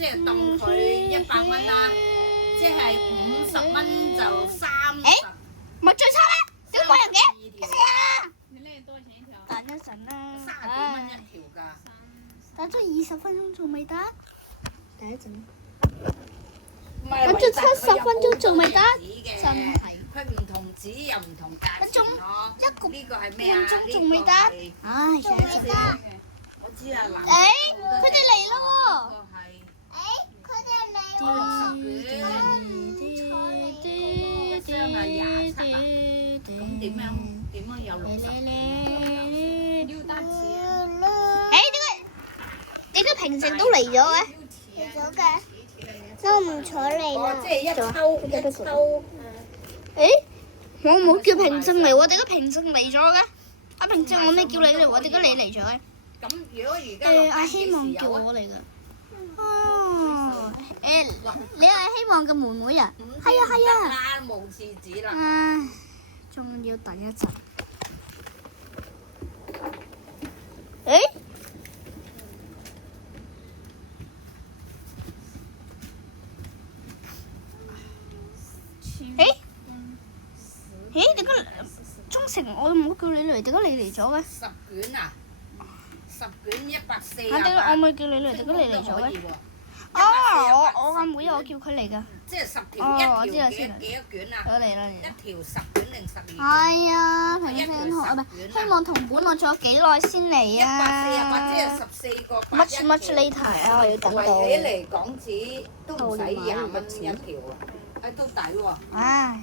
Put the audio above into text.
即係當佢100蚊啦，即係50蚊就30。咪最差啦，小鬼人嘅，條你那個多少錢一條？等一陣啦。30幾蚊一條㗎。等咗20分鐘仲未得？等一陣。等咗70分鐘仲未得？真係。佢唔同紙又唔同價錢咯。呢個係咩啊？半鐘仲未得？唉，仲未得。我知啊，嗱。佢哋嚟咯喎！佢哋嚟喎！60卷。一張係27啊？咁點樣有60卷？要單詞啊！點解平時都嚟咗嘅？嚟咗嘅，都唔睬你啦。即係一抽。我冇叫平靜嚟喎，點解平靜嚟咗嘅？阿平靜，我未叫你嚟喎，點解你嚟咗嘅？咁如果而家阿希望叫我嚟㗎。哦，你係希望嘅妹妹啊？係啊係啊。冇廁紙啦。唉，仲要等一陣。點解忠誠我冇叫你嚟，點解你嚟咗嘅？10卷啊！10卷140啊！點解我冇叫你嚟，點解你嚟咗嘅？我阿妹我叫佢嚟㗎。即係10條一條幾多卷啊？我嚟啦！一條10卷定12卷？係啊，平時同希望同本我仲有幾耐先嚟啊？即係14個。much later 啊！我要等到。圍起嚟港紙都唔使20蚊一條啊！都抵喎。唉。